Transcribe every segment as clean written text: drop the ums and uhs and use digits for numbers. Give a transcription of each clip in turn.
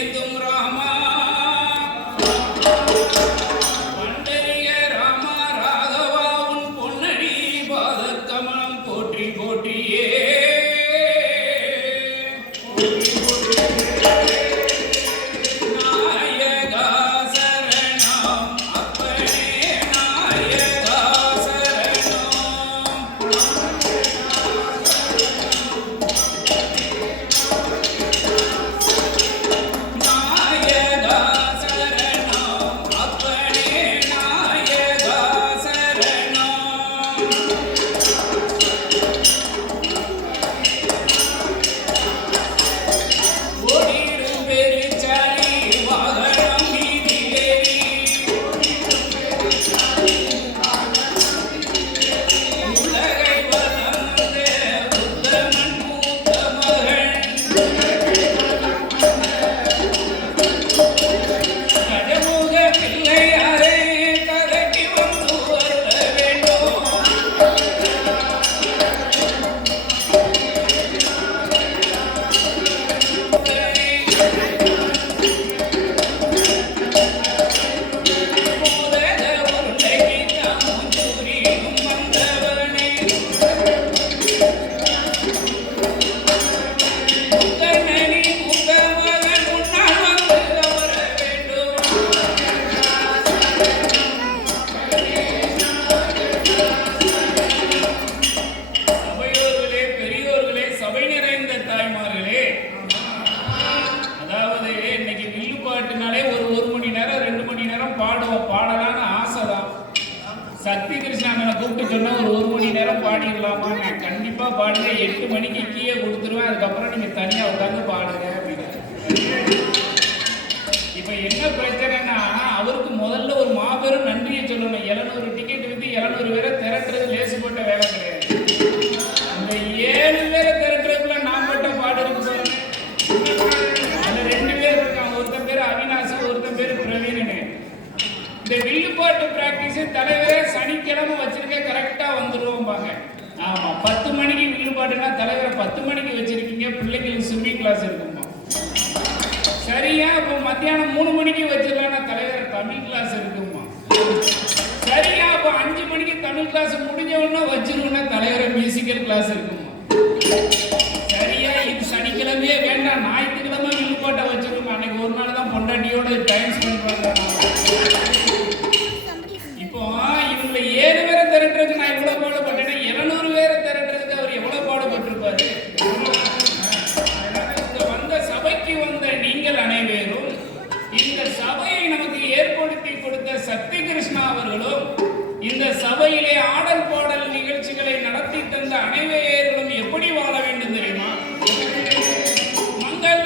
ஏந்தும் ராமா பண்டரிய ராமா ராகவா உன் பொன்னடி பாதக்கமலம் போற்றி போற்றியே பாடலான்னு ஆசைதான். சக்தி கிருஷ்ணாமனை கூப்பிட்டு சொன்னா ஒரு மணி நேரம் பாடிடலாமா? நான் கண்டிப்பா பாடுறேன். 8 மணிக்கு கீழே கொடுத்துருவேன். அதுக்கப்புறம் நீங்க தனியா உட்காந்து பாடுங்க அப்படின்னு. இப்ப என்ன பிரச்சனைனா அவருக்கு முதல்ல ஒரு மாபெரும் நன்றியை சொல்லணும். 700 டிக்கெட் வித்து 700 பேரை திரட்டுறது லேசுப்பட்ட வேலை கிடையாது. அந்த 7 பேரை திரட்டுறதுக்குள்ள நான் மட்டும் பாடு இருக்கு பாருங்க. அதுல 2 பேர் இருக்காங்க. ஒருத்தன் பேரு அவினாசி, ஒருத்தன் பேரு பிரவீனு. இந்த வில்லுப்பாட்டு பிராக்டிஸ் தலைவரே சனிக்கிழமை வச்சிருக்க கரெக்டா வந்துருவோம்பாங்க. ஆமா, 10 மணிக்கு வில்லுப்பாட்டுனா தலைவரை 10 மணிக்கு வச்சிருக்கீங்க. பிள்ளைங்களுக்கு ஸ்விம்மிங் கிளாஸ் இருக்குமா? சரியா, இப்போ மத்தியானம் 3 மணிக்கு வச்சிடலாம்னா தலைவர் தமிழ் கிளாஸ் இருக்குமா? சரியா, இப்போ 5 மணிக்கு தமிழ் கிளாஸ் முடிஞ்ச உடனே வச்சிருவோம்னா தலைவரை மியூசிக்கல் கிளாஸ் இருக்குமா? சரியா, இது சனிக்கிழமையே வேண்டாம், ஞாயிற்றுக்கிழமை வில்லுப்பாட்டை வச்சிருக்கோம். அன்னைக்கு ஒரு நாள் தான் பொண்டாட்டியோட டைம் ஸ்பெண்ட் பண்றாங்க. இப்போ இவங்களை 7 பேரை திரட்டுறதுக்கு நான் எவ்வளவு பாடுபட்டேன்னா 700 பேரை திரட்டுறதுக்கு அவர் எவ்வளவு பாடுபட்டிருப்பாரு. இங்க வந்த சபைக்கு வந்த நீங்கள் அனைவரும், இந்த சபையை நமக்கு ஏற்படுத்தி கொடுத்த சக்தி கிருஷ்ணா அவர்களும், இந்த சபையிலே ஆடல் பாடல் நிகழ்ச்சிகளை நடத்தி தந்த அனைவரும் எப்படி வாழ வேண்டும் தெரியுமா? மங்கள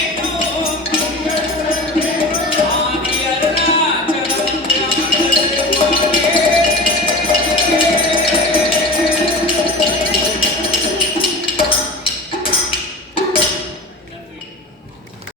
வேண்டும்